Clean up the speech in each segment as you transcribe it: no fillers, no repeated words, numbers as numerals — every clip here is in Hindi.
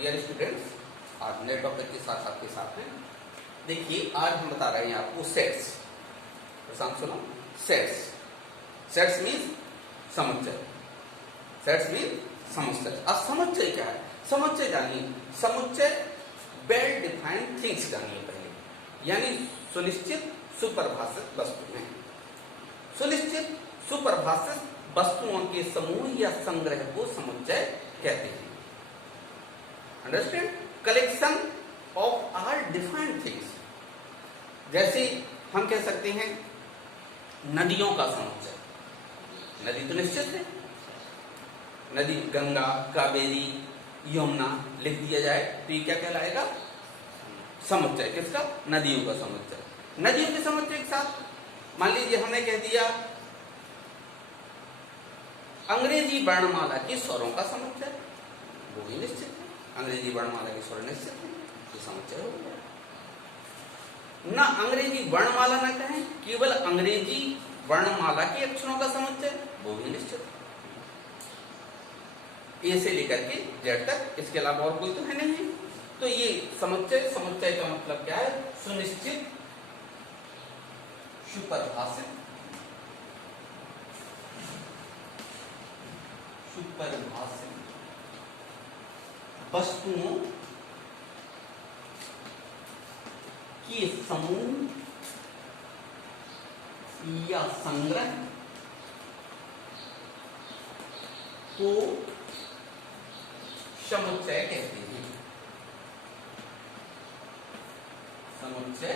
डियर स्टूडेंट्स, आज नए टॉपिक के साथ आपके साथ हैं। देखिए, आज हम बता रहे हैं आपको सेट्स। प्रशांत सुनो, सेट्स। सेट्स मीन्स समुच्चय। सेट्स मीन्स समुच्चय। अब समुच्चय क्या है? समुच्चय जानिए। समुच्चय वेल डिफाइंड थिंग्स जानिए पहले, यानी सुनिश्चित सुपरिभाषित वस्तुएं। सुनिश्चित सुपरिभाषित वस्तुओं के समूह या संग्रह को समुच्चय कहते हैं। Understand? Collection of all defined things. जैसे हम कह सकते हैं नदियों का समुच्चय। नदी तो निश्चित है, नदी गंगा, कावेरी, यमुना लिख दिया जाए तो ये क्या कहलाएगा? समुच्चय। किसका? नदियों का समुच्चय। नदियों के समुच्चय के साथ मान लीजिए हमने कह दिया अंग्रेजी वर्णमाला के स्वरों का समुच्चय, वो भी निश्चित है। अंग्रेजी वर्णमाला के स्वर निश्चित है, ये समुच्चय हो गया। ना अंग्रेजी वर्णमाला ना कहें, केवल अंग्रेजी वर्णमाला के अक्षरों का समुच्चय, वो भी निश्चित है। ए से लेकर के जेड तक, इसके अलावा और कोई तो है नहीं। तो ये समुच्चय, समुच्चय का मतलब क्या है? सुनिश्चित सुपरिभाषित वस्तुओं के समूह या संग्रह को समुच्चय कहते हैं। समुच्चय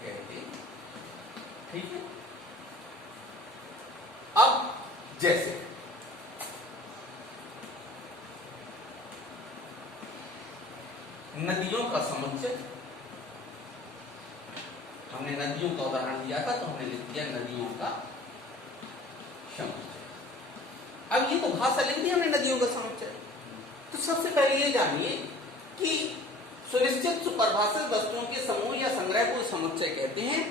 कहते हैं। ठीक है। अब जैसे नदियों का समुच्चय, हमने नदियों का उदाहरण दिया था तो हमने लिख दिया नदियों का समुच्चय। अब ये तो भाषा लिख दी हमने नदियों का समुच्चय। तो सबसे पहले ये जानिए कि सुनिश्चित सुपरिभाषित वस्तुओं के समूह या संग्रह को समुच्चय कहते हैं।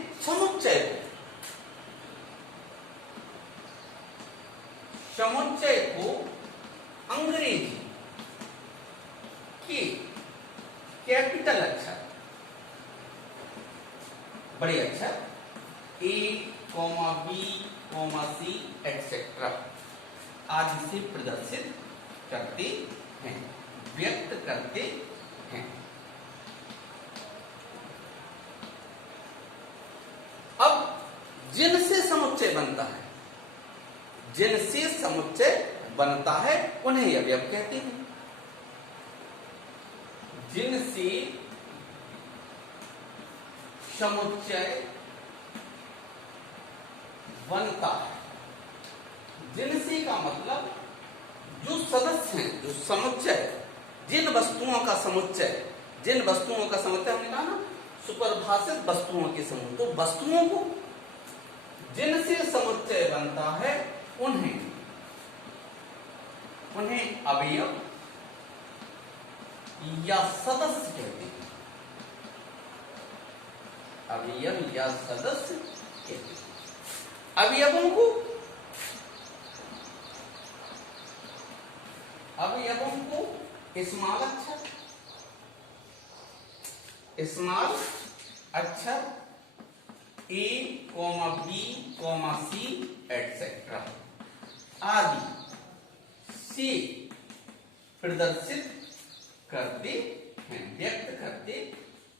समुच्चय को अंग्रेजी के कैपिटल अक्षर, बड़े अक्षर A, B, C एटसेट्रा आदि से प्रदर्शित करते हैं, व्यक्त करते हैं। अब जिनसे समुच्चय बनता है, जिनसे समुच्चय बनता है उन्हें अवयव कहते हैं। जिनसे समुच्चय बनता है, जिनसे का मतलब जो सदस्य हैं, जो समुच्चय, जिन वस्तुओं का समुच्चय, जिन वस्तुओं का समुच्चय हमने कहा ना सुपरिभाषित वस्तुओं के समूह, तो वस्तुओं को जिनसे समुच्चय बनता है उन्हें अवयव या सदस्य कहते हैं। अवयव या सदस्य कहते हैं। अवयवों को स्मॉल अक्षर A, B, C एटसेट्रा आदि से प्रदर्शित करते हैं, व्यक्त करते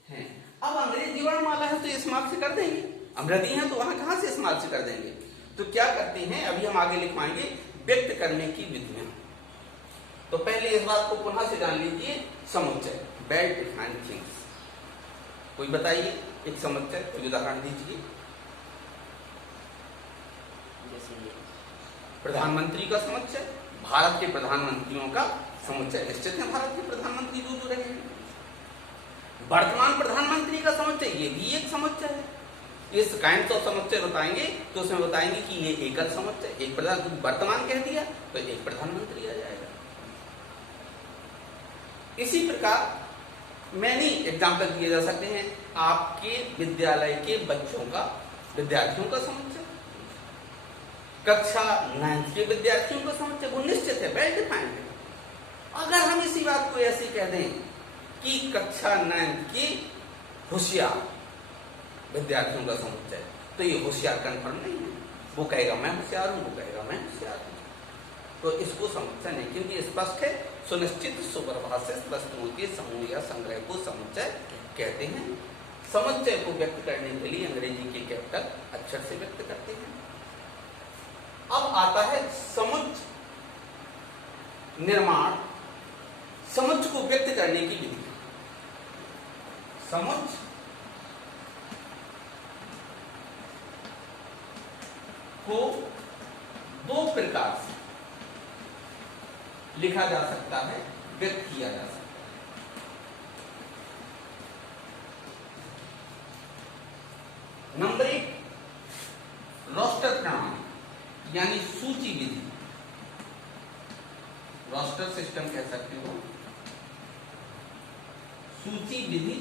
हैं। अब अंग्रेजी वर्णमाला है तो स्मॉल से कर देंगे, अंग्रेजी है तो वहां कहां से स्मॉल से कर देंगे। तो क्या करते हैं, अभी हम आगे लिखवाएंगे व्यक्त करने की विधियां। तो पहले इस बात को पुनः से जान लीजिए, समुच्चय वेल डिफाइंड थिंग्स। कोई बताइए एक समुच्चय, कोई उदाहरण दीजिए। प्रधानमंत्री का समुच्चय, भारत के प्रधानमंत्रियों का समुच्चय निश्चित है। भारत के प्रधानमंत्री जो रहे हैं, वर्तमान प्रधानमंत्री का समुच्चय ये भी एक समुच्चय है। इस काइंड ऑफ समुच्चय बताएंगे तो उसमें बताएंगे कि ये एकल समुच्चय, एक प्रधान, वर्तमान कह दिया तो एक प्रधानमंत्री आ जाएगा। इसी प्रकार मैनी एग्जाम्पल दिए जा सकते हैं। आपके विद्यालय के बच्चों का, विद्यार्थियों का समुच्चय, कक्षा 9 के विद्यार्थियों का समुच्चय, वो निश्चित है, वेल डिफाइंड है। अगर हम इसी बात को ऐसे कह दें कि कक्षा 9 की होशियार विद्यार्थियों का समुच्चय, तो ये होशियार कन्फर्म नहीं है। वो कहेगा मैं होशियार हूं, वो कहेगा मैं होशियार हूं, तो इसको समुच्चय नहीं, क्योंकि स्पष्ट है सुनिश्चित सुपरिभाषित वस्तुओं के समूह या संग्रह को समुच्चय कहते हैं। समुच्चय को व्यक्त करने के लिए अंग्रेजी के कैपिटल अक्षर से व्यक्त करते हैं। अब आता है समुच्चय निर्माण, समुच्चय को व्यक्त करने की विधि। समुच्चय को दो प्रकार से लिखा जा सकता है, व्यक्त किया जा सकता है। नंबर 1, रोस्टर प्रणाली यानी सूची विधि। रोस्टर सिस्टम कह सकते हो, सूची विधि,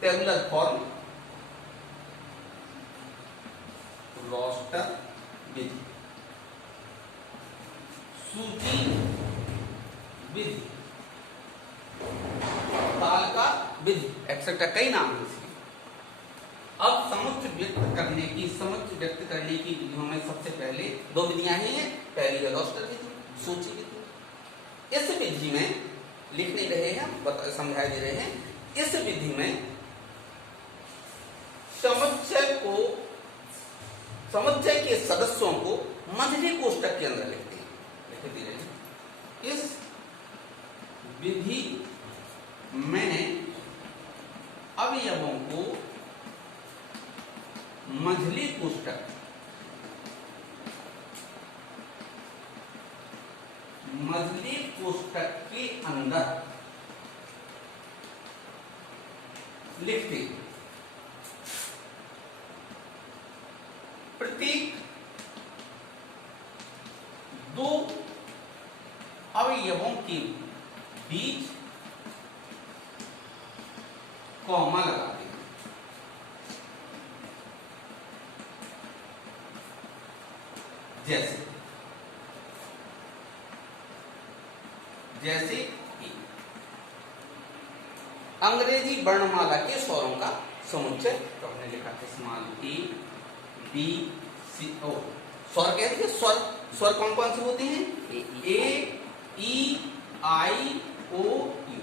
टेबुलर फॉर्म, रोस्टर विधि, सूची विधि, तालिका विधि, एक्सेट्रा कई नाम है इसके। अब समुच्चय व्यक्त करने की विधियों में सबसे पहले दो विधियां ही हैं। पहली है रोस्टर विधि, सूची विधि। इस विधि में लिख नहीं रहे हैं, समझा दे रहे हैं। इस विधि में समुच्चय के सदस्यों को मंझले कोष्ठक के अंदर लिखते हैं। लिख दे रहे हैं। इस विधि में अवयवों को मंझले कोष्ठक के अंदर लिखते हैं। प्रत्येक दो अवयवों के बीच कॉमा लगाते हैं। जैसे अंग्रेजी वर्णमाला के स्वरों का समुच्चय, तो हमने लिखा स्मॉल ए बी सी ओ। स्वर कहते हैं, स्वर कौन कौन से होते हैं? ए ई आई ओ यू,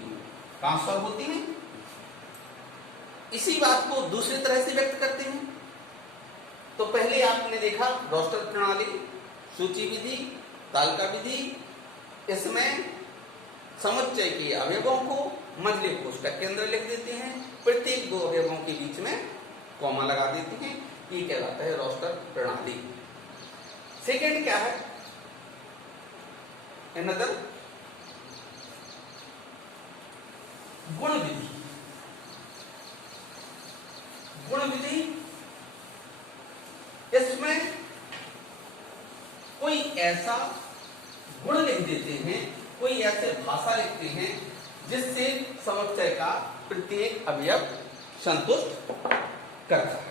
5 स्वर होते हैं। इसी बात को दूसरी तरह से व्यक्त करते हैं। तो पहले आपने देखा रोस्टर प्रणाली, सूची विधि, तालिका विधि। इसमें समुच्चय के अवयवों को मंझले कोष्ठक के अंदर लिख देते हैं। प्रत्येक दो अवयवों के बीच में कॉमा लगा देते हैं। ये कहलाता है रोस्टर प्रणाली। सेकेंड क्या है? अनदर गुण विधि। गुण विधि, इसमें कोई ऐसा गुण लिख देते हैं, कोई ऐसे भाषा लिखते हैं जिससे समुच्चय का प्रत्येक अवयव संतुष्ट करता है।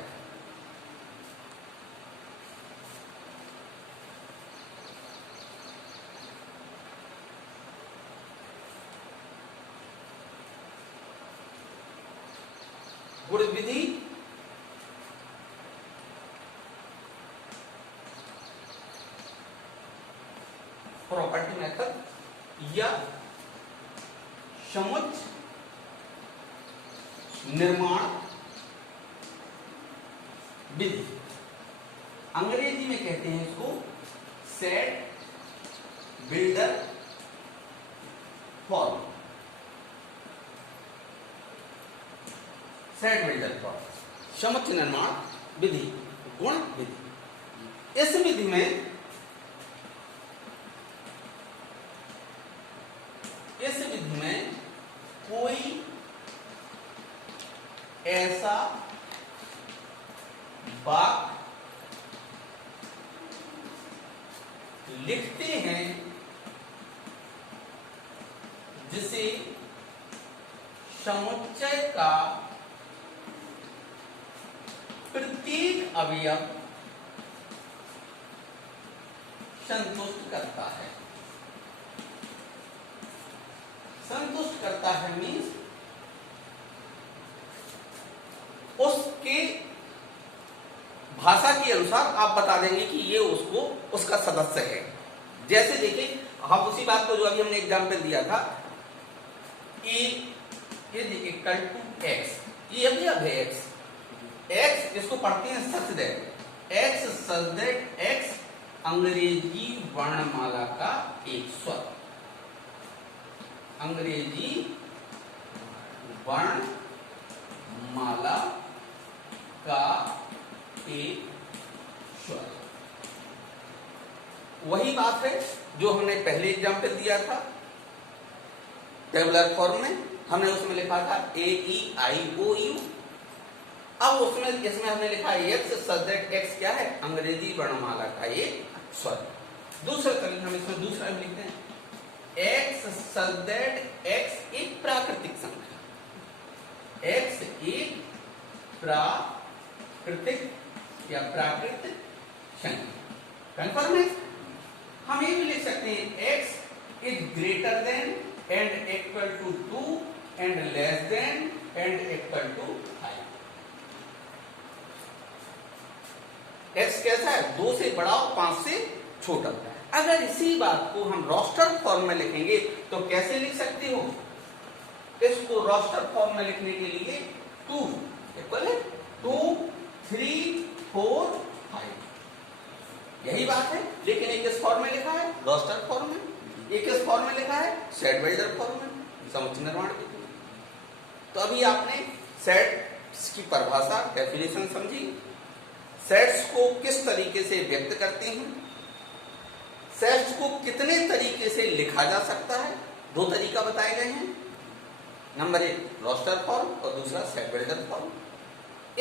गुण विधि प्रॉपर्टी मेथड या समुच्चय निर्माण विधि। अंग्रेजी में कहते हैं इसको set builder form. Set builder form, समुच्चय निर्माण विधि, गुण विधि। इस विधि में कोई ऐसा वाक्य लिखते हैं जिसे समुच्चय का प्रत्येक अवयव संतुष्ट करता है। संतुष्ट करता है मीन्स उसके भाषा के अनुसार आप बता देंगे कि ये उसको उसका सदस्य है। जैसे देखिए, हम उसी बात को जो अभी हमने एग्जाम्पल दिया था, E is equal to X, ये अभी अब है एक्स, एक्स इसको पढ़ते हैं such that, X such that X अंग्रेजी वर्णमाला का एक स्वर, अंग्रेजी वर्णमाला का एक स्वर। वही बात है जो हमने पहले एग्जाम्पल दिया था टेबुलर फॉर्म में, हमने उसमें लिखा था AEIOU। अब उसमें इसमें हमने लिखा एक्स सच दैट एक्स क्या है, अंग्रेजी वर्णमाला का एक स्वर। दूसरा तरीका हम इसमें दूसरा भी लिखते हैं, एक्स सच दैट एक्स एक प्राकृतिक संख्या, एक्स एक प्राकृतिक या प्राकृत संख्या। कन्फर्म है? हम ये भी लिख सकते हैं X is greater than and equal to 2 and less than and equal to 5। X कैसा है, 2 से बड़ा और 5 से छोटा। अगर इसी बात को हम रोस्टर फॉर्म में लिखेंगे तो कैसे लिख सकते हो, इसको रोस्टर फॉर्म में लिखने के लिए 2 इक्वल है 2 3 4 5, यही बात है। लेकिन एक किस फॉर्म में लिखा है, रोस्टर फॉर्म में, एक किस फॉर्म में लिखा है, सेट वाइजर फॉर्म में, समुच्चय निर्माण की। तो अभी आपने सेट्स की परिभाषा डेफिनेशन समझी, सेट्स को किस तरीके से व्यक्त करते हैं, सेट्स को कितने तरीके से लिखा जा सकता है, 2 तरीका बताए गए हैं, नंबर 1 रोस्टर फॉर्म और दूसरा सेट वाइजर फॉर्म।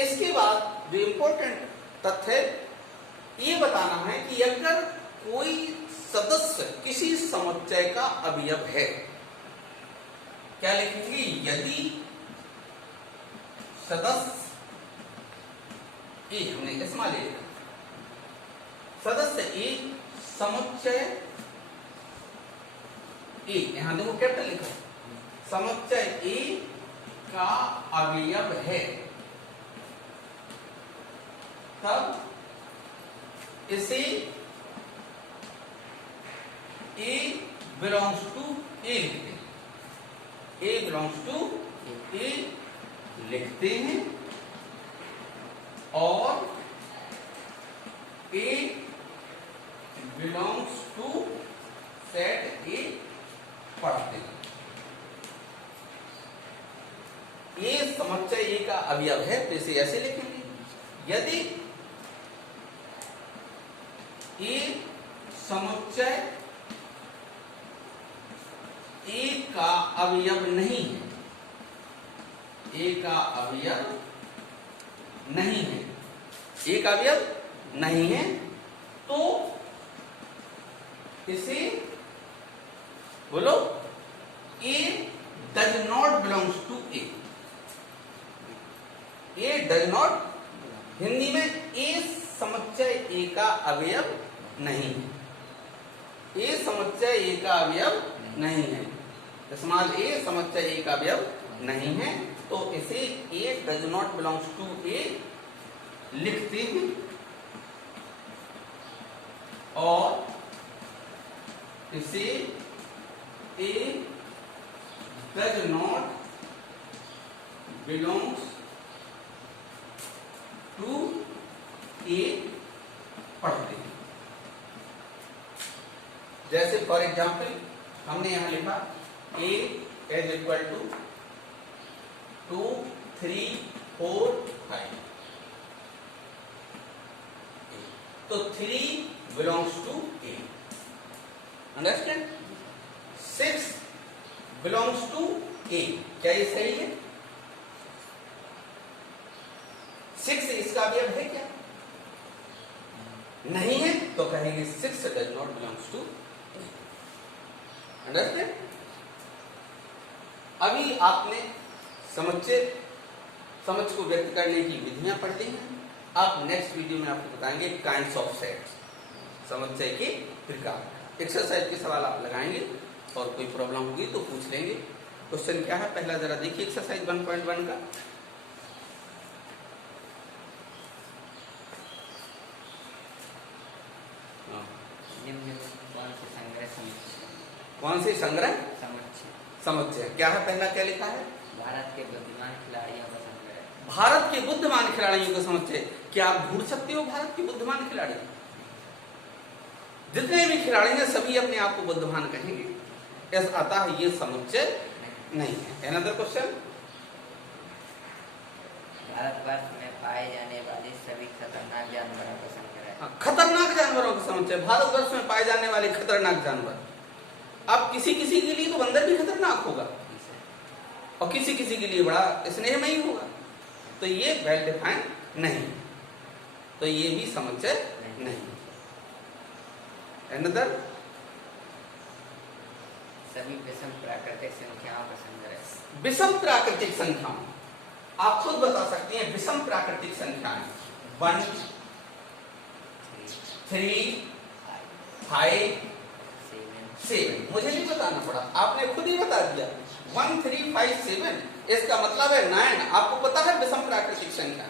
इसके बाद जो इंपॉर्टेंट तथ्य ये बताना है कि अगर कोई सदस्य किसी समुच्चय का अवयव है, क्या लिखेंगे, यदि सदस्य ए, हमने इसमें ले लिया, सदस्य ए समुच्चय ए, यहां देखो कैपिटल लिखा, समुच्चय ए का अवयव है, तब इसे A belongs to A लिखते हैं, A belongs to A लिखते हैं और A belongs to set A पढ़ते हैं। ये समुच्चय A का अवयव है तो इसे ऐसे लिखेंगे, यदि A समुच्चय A का अवयव नहीं है, A का अवयव नहीं है, A का अवयव नहीं है, तो इसे बोलो A does not belongs to A, A does not, Hindi में A समुच्चय A का अवयव नहीं है, A समुच्चय A का अवयव नहीं है, स्मॉल a समुच्चय A का अवयव नहीं है, तो इसे A does not belongs to A लिखते हैं और इसे A does not belongs to A पढ़ते हैं। जैसे फॉर एग्जाम्पल हमने यहां लिखा A is equal to 2 3 4 5, तो 3 belongs to A, understand, 6 belongs to A, क्या ये सही है, 6 इसका अवयव है क्या, नहीं है, तो कहेंगे 6 does not belongs to A, understand. अभी आपने समझ को व्यक्त करने की विधियां पढ़ ली हैं। आप नेक्स्ट वीडियो में आपको बताएंगे काइंड्स ऑफ सेट्स, समुच्चय के प्रकार। एक्सरसाइज के सवाल आप लगाएंगे और कोई प्रॉब्लम होगी तो पूछ लेंगे। क्वेश्चन क्या है पहला जरा देखिए एक्सरसाइज 1.1 का। कौन सी संग्रह समुच्चय क्या है? पहला क्या लिखा है? भारत के बुद्धिमान खिलाड़ियों का संग्रह। भारत के बुद्धिमान खिलाड़ियों का समुच्चय। क्या आप ढूंढ सकते हो भारत के बुद्धिमान खिलाड़ी? जितने भी खिलाड़ी हैं सभी अपने आप को बुद्धिमान कहेंगे, अतः ये समुच्चय नहीं है। अनदर क्वेश्चन, भारतवर्ष में पाए जाने वाले सभी खतरनाक जानवरों का संग्रह। खतरनाक जानवरों का समुच्चय। भारतवर्ष में पाए जाने वाले खतरनाक जानवर। अब किसी किसी के लिए तो बंदर भी खतरनाक होगा और किसी किसी के लिए बड़ा स्नेहमयी होगा, तो ये वेल डिफाइन नहीं, तो ये भी समुच्चय नहीं। अनदर, सभी विषम प्राकृतिक संख्याओं का संग्रह। विषम प्राकृतिक संख्याओं, आप खुद बता सकते हैं विषम प्राकृतिक संख्याएं 1, 3, 5, 7। मुझे नहीं बताना पड़ा, आपने खुद ही बता दिया 1, 3, 5, 7। इसका मतलब है 9। आपको पता है विषम प्राकृतिक संख्या,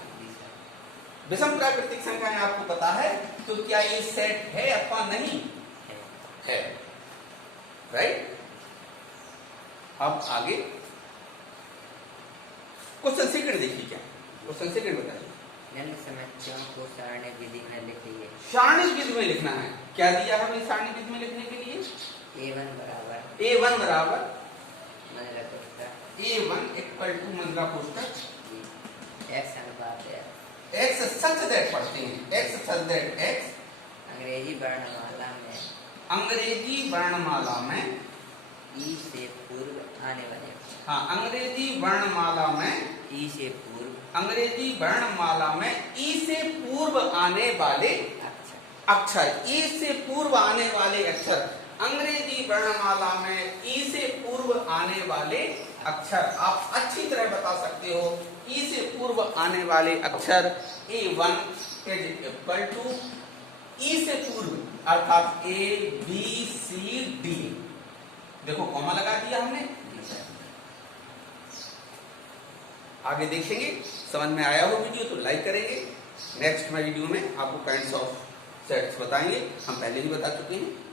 विषम प्राकृतिक संख्याएं आपको पता है, तो क्या ये सेट है अथवा नहीं है? राइट। अब आगे क्वेश्चन सेकंड देखिए, क्या क्वेश्चन सेकंड बताइए। निम्न समुच्चयों को सारणी विधि में लिखिए। सारणी विधि में लिखना है। क्या दिया है हमें सारणी विधि में लिखने के लिए? A1 बराबर A1 इक्वल टू मंगला कोष्ठक x अनुपात x सच दैट पढ़ते हैं, x सच दैट x। अंग्रेजी वर्णमाला में ई से पूर्व आने वाले, हाँ अंग्रेजी वर्णमाला में ई से पूर्व, अंग्रेजी वर्णमाला में ई से पूर्व आने वाले अक्षर, ई से पूर्व आने वाले अक्षर, अंग्रेजी वर्णमाला में ई से पूर्व आने वाले अक्षर। आप अच्छी तरह बता सकते हो ई से पूर्व आने वाले अक्षर A1 इज इक्वल टू ई से पूर्व अर्थात A B C D। देखो कॉमा लगा दिया हमने। आगे देखेंगे, समझ में आया हो वीडियो तो लाइक करेंगे। नेक्स्ट वीडियो में आपको काइंड्स ऑफ सेट्स बताएंगे, हम पहले ही बता चुके हैं।